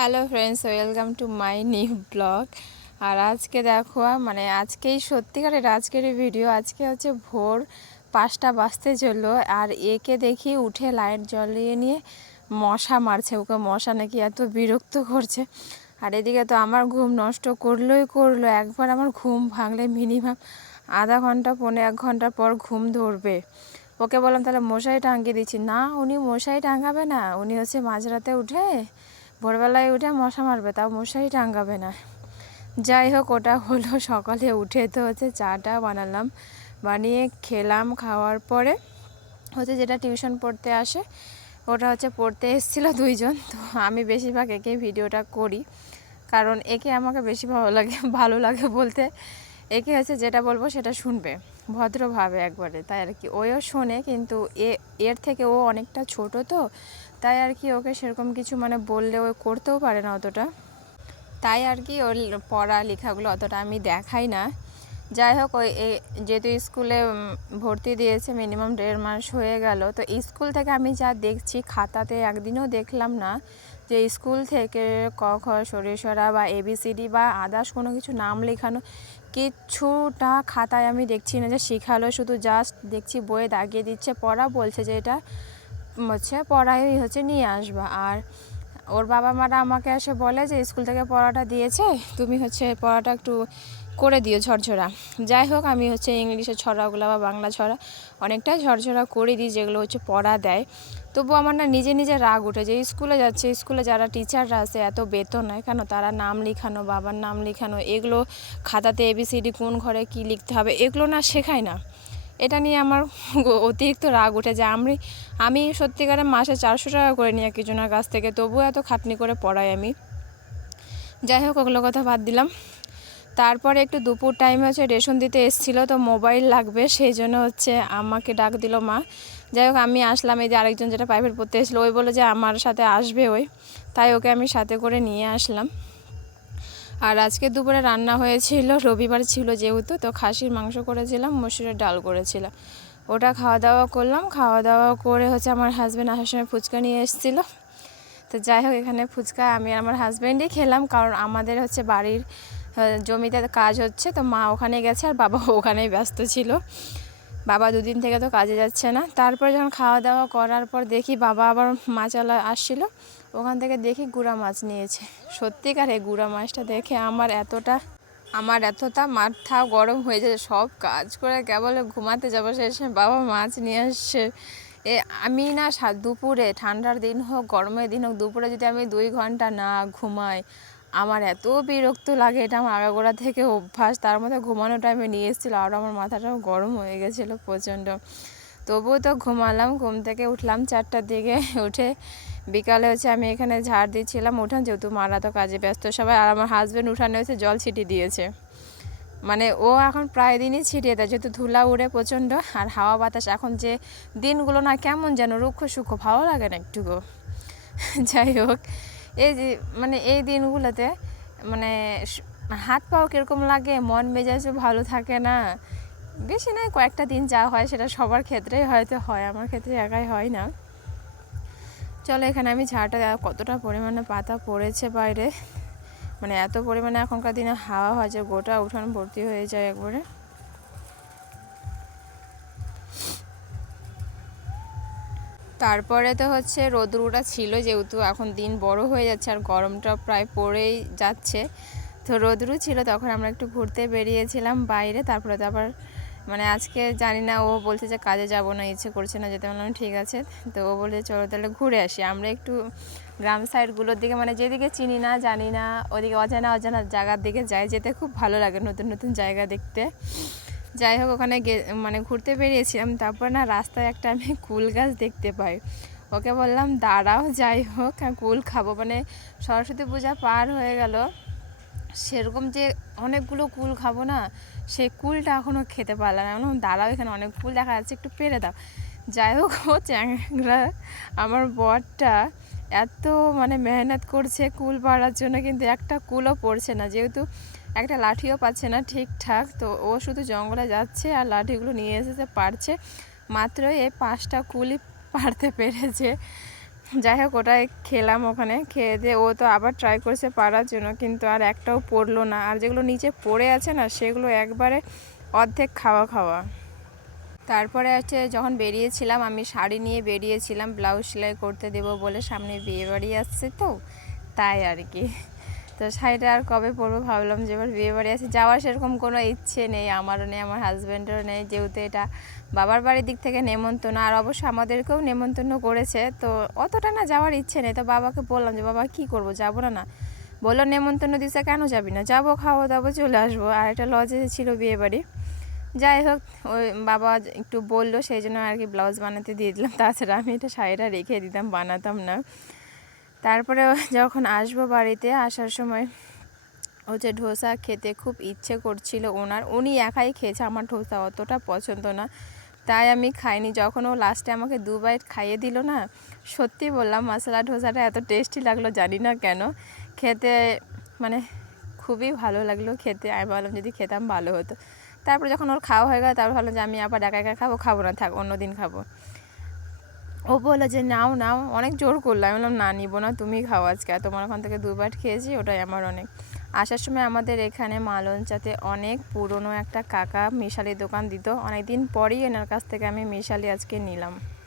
Hello friends welcome to my new blog আর আজকে দেখো মানে আজকেই সত্যিকারের আজকের ভিডিও আজকে হচ্ছে ভোর পাঁচটা বাজতে চলল। আর একে দেখি উঠে লাইট জ্বলিয়ে নিয়ে মশা মারছে, ওকে মশা নাকি এত বিরক্ত করছে। আর এদিকে তো আমার ঘুম নষ্ট করলোই করল, একবার আমার ঘুম ভাঙলে মিনিমাম আধা ঘণ্টা, পৌনে এক ঘণ্টা পর ঘুম ধরবে। ওকে বললাম, তাহলে মশারি টাঙ্গিয়ে দিচ্ছি। না, উনি মশারি টাঙ্গাবে না, উনি হচ্ছে মাঝরাতে উঠে ভোরবেলায় উঠে মশা মারবে, তাও মশারি টাঙ্গাবে না। যাই হোক, ওটা হলো সকালে উঠে তো হচ্ছে চাটা বানালাম, বানিয়ে খেলাম খাওয়ার পরে হচ্ছে যেটা টিউশন পড়তে আসে, ওটা হচ্ছে পড়তে এসেছিল দুইজন। তো আমি বেশিরভাগ একে ভিডিওটা করি, কারণ একে আমাকে বেশি ভালো লাগে ভালো লাগে বলতে। একে হচ্ছে যেটা বলব সেটা শুনবে, ভদ্রভাবে একবারে, তাই আর কি। ওও শোনে, কিন্তু এ, এর থেকে ও অনেকটা ছোট তো তাই আর কি ওকে সেরকম কিছু মানে বললে ও করতেও পারে না অতটা। তাই আর কি ওর পড়া লেখাগুলো অতটা আমি দেখাই না। যাই হোক, ওই যেহেতু স্কুলে ভর্তি দিয়েছে, মিনিমাম দেড় মাস হয়ে গেল, তো স্কুল থেকে আমি যা দেখছি, খাতাতে একদিনও দেখলাম না যে স্কুল থেকে ক, খ সরিষরা বা এবিসিডি বা আদার্স কোনো কিছু নাম লেখানো কিছুটা খাতায় আমি দেখছি না যে শিখালো, শুধু জাস্ট দেখছি, বইয়ে দাগিয়ে দিচ্ছে, পড়া বলছে যে এটা। হচ্ছে পড়াই হচ্ছে নিয়ে আসবা। আর ওর বাবা মারা আমাকে এসে বলে যে, স্কুল থেকে পড়াটা দিয়েছে, তুমি হচ্ছে পড়াটা একটু করে দিও ঝরঝরা। যাই হোক, আমি হচ্ছে ইংলিশের ছড়াগুলো বা বাংলা ছড়া অনেকটাই ঝরঝরা করে দিই, যেগুলো হচ্ছে পড়া দেয়। তবু আমার না নিজে নিজে রাগ উঠে যে, স্কুলে যাচ্ছে, স্কুলে যারা টিচাররা আছে, এত বেতন নয় কেন? তারা নাম লিখানো, বাবার নাম লিখানো, এগুলো খাতাতে এবিসিডি কোন ঘরে কি লিখতে হবে, এগুলো না শেখায় না। এটা নিয়ে আমার অতিরিক্ত রাগ উঠে যায় আমি আমি সত্যিকারে মাসে চারশো টাকা করে নিই একজনের কাছ থেকে, তবুও এত খাটনি করে পড়াই আমি। যাই হোক, ওগুলো কথা বাদ দিলাম। তারপরে একটু দুপুর টাইমে হচ্ছে রেশন দিতে এসেছিল, তো মোবাইল লাগবে, সেই জন্য হচ্ছে আমাকে ডাক দিল মা। যাই হোক, আমি আসলাম, এই যে আরেকজন যেটা প্রাইভেট পড়তে এসেছিল, ওই বলে যে আমার সাথে আসবে ওই। তাই ওকে আমি সাথে করে নিয়ে আসলাম। আর আজকে দুপুরে রান্না হয়েছিল, রবিবার ছিল যেহেতু, তো খাসির মাংস করেছিলাম, মসুরের ডাল করেছিলাম। ওটা খাওয়া দাওয়া করলাম খাওয়া দাওয়া করে হচ্ছে আমার হাজব্যান্ড আসার সময় ফুচকা নিয়ে এসেছিল। তো যাই হোক, এখানে ফুচকা আমি আমার হাজব্যান্ডই খেলাম, কারণ আমাদের হচ্ছে বাড়ির জমিতে কাজ হচ্ছে, তো মা ওখানে গেছে আর বাবা ওখানেই ব্যস্ত ছিল। বাবা দুদিন থেকে তো কাজে যাচ্ছে না। তারপর যখন খাওয়া দাওয়া করার পর দেখি বাবা আবার মাছওয়ালা আসছিল। ওখান থেকে দেখি গুড়া মাছ নিয়েছে। সত্যিকার গুড়া মাছটা দেখে আমার এতটা আমার এতটা মাথা গরম হয়ে যায়, সব কাজ করে কেবল ঘুমাতে যাব শেষে বাবা মাছ নিয়ে আসছে। এ, আমি না দুপুরে, ঠান্ডার দিন হোক, গরমের দিন হোক, দুপুরে যদি আমি দুই ঘণ্টা না ঘুমাই, আমার এত বিরক্ত লাগে এটা আমার আগাগোড়া থেকে অভ্যাস। তার মধ্যে ঘুমানো টাইমে নিয়ে এসেছিল আরও আমার মাথাটাও গরম হয়ে গেছিল প্রচণ্ড। তবুও তো ঘুমালাম, ঘুম থেকে উঠলাম চারটার দিকে, উঠে বিকালে হচ্ছে আমি এখানে ঝাড় দিচ্ছিলাম উঠান, যেহেতু মারা তো কাজে ব্যস্ত সবাই, আর আমার হাজব্যান্ড উঠানে হচ্ছে জল ছিটি দিয়েছে। মানে ও এখন প্রায় দিনই ছিটিয়ে দেয়, যেহেতু ধুলা উড়ে প্রচণ্ড, আর হাওয়া বাতাস এখন যে দিনগুলো না কেমন যেন রুক্ষ সুক্ষ ভালো লাগে না একটুকু। যাই হোক, এই যে মানে এই দিনগুলোতে মানে হাত পাও কীরকম লাগে, মন মেজাজও ভালো থাকে না, বেশি নয় কয়েকটা দিন যা হয় সেটা সবার ক্ষেত্রেই হয়তো হয়, আমার ক্ষেত্রে একাই হয় না। চলো এখানে আমি ঝাড়টা কতটা পরিমাণে পাতা পড়েছে বাইরে? মানে এত পরিমাণে এখনকার দিনে হাওয়া হয় যে গোটা উঠান ভর্তি হয়ে যায় একবারে। তারপরে তো হচ্ছে রোদ্রুটা ছিল যেহেতু এখন দিন বড় হয়ে যাচ্ছে আর গরমটা প্রায় পড়েই যাচ্ছে। তো রোদ্রু ছিল তখন আমরা একটু ঘুরতে বেরিয়েছিলাম বাইরে, তারপরে তো আবার মানে আজকে জানি না, ও বলছে যে কাজে যাব না, ইচ্ছে করছে না, যেতে বললাম, ঠিক আছে। তো ও বলে চলো তাহলে ঘুরে আসি। আমরা একটু গ্রাম সাইডগুলোর দিকে মানে যেদিকে চিনি না, জানি না, ওদিকে অজানা অজানা জায়গার দিকে যাই, যেতে খুব ভালো লাগে নতুন নতুন জায়গা দেখতে। যাই হোক, ওখানে মানে ঘুরতে বেরিয়েছিলাম তারপর না রাস্তায় একটা আমি কুল গাছ দেখতে পাই। ওকে বললাম, দাঁড়াও, যাই হোক কুল খাব। মানে সরস্বতী পূজা পার হয়ে গেল। সেরকম যে অনেকগুলো কুল খাব না, সেই কুলটা এখনও খেতে পারলাম না। এখন দাঁড়াও এখানে, অনেক কুল দেখা যাচ্ছে, একটু পেরে দাও। যাই হোক, ও চ্যাংরা, আমার বরটা এত মানে মেহনত করছে কুল পাড়ার জন্য, কিন্তু একটা কুলও পড়ছে না। যেহেতু একটা লাঠিও পাচ্ছে না ঠিকঠাক, তো ও শুধু জঙ্গলে যাচ্ছে আর লাঠিগুলো নিয়ে এসেছে, পারছে। মাত্র এই পাঁচটা কুলই পারতে পেরেছে। যাই হোক ওটাই খেলাম ওখানে। খেয়ে দিয়ে ও তো আবার ট্রাই করেছে পারার জন্য, কিন্তু আর একটাও পড়ল না। আর যেগুলো নিচে পড়ে আছে না, সেগুলো একবারে অর্ধেক খাওয়া খাওয়া। তারপরে হচ্ছে যখন বেরিয়েছিলাম, আমি শাড়ি নিয়ে বেরিয়েছিলাম, ব্লাউজ সেলাই করতে দেবো বলে সামনে বিয়ে বাড়ি আসছে তো, তাই আর কি। তো শাড়িটা আর কবে পরবো ভাবলাম যে এবার বিয়ে বাড়ি আছে। যাওয়ার সেরকম কোনো ইচ্ছে নেই, আমারও নেই, আমার হাজব্যান্ডেরও নেই, যেহেতু এটা বাবার বাড়ির দিক থেকে নেমন্তন্ন। আর অবশ্য আমাদেরকেও নেমন্তন্ন করেছে, তো অতটা না যাওয়ার ইচ্ছে নেই। তো বাবাকে বললাম যে, বাবা, কি করব? যাব না না। বলল, নেমন্তন্ন দিছে কেন যাবি না? যাব খাব দাবো চলে আসব। আর একটা লজে ছিল বিয়ে বাড়ি। যাই হোক, ওই বাবা একটু বলল, সেই জন্য আর কি ব্লাউজ বানাতে দিয়ে দিলাম। তাছাড়া আমি এটা শাড়িটা রেখে দিতাম, বানাতাম না। তারপরে যখন আসব বাড়িতে, আসার সময় হচ্ছে ধোসা খেতে খুব ইচ্ছে করছিল ওনার, উনি একাই খেয়েছে, আমার ধোসা অতটা পছন্দ না। তাই আমি খাইনি। যখন ও লাস্টে আমাকে দু বাইট খাইয়ে দিল না, সত্যি বললাম, মশলা ধোসাটা এত টেস্টি লাগল জানি না কেন। খেতে মানে খুবই ভালো লাগল খেতে। আমি বললাম যদি খেতাম ভালো হতো। তারপর যখন ওর খাওয়া হয়ে গেল, তারপর ভাবলাম যে আমি আবার একা একা খাব খাব না, থাক অন্য দিন খাব। ও বলল যে, নাও নাও। অনেক জোর করল। আমি বললাম, না, নিবো না তুমি খাও আজকে। তোমার ওখান থেকে দুবার খেয়েছি, ওটাই আমার অনেক। আসার সময় আমাদের এখানে মালঞ্চাতে অনেক পুরনো একটা কাকা মিশালি দোকান দিত। অনেক দিন পরেই এনার কাছ থেকে আমি মিশালি আজকে নিলাম।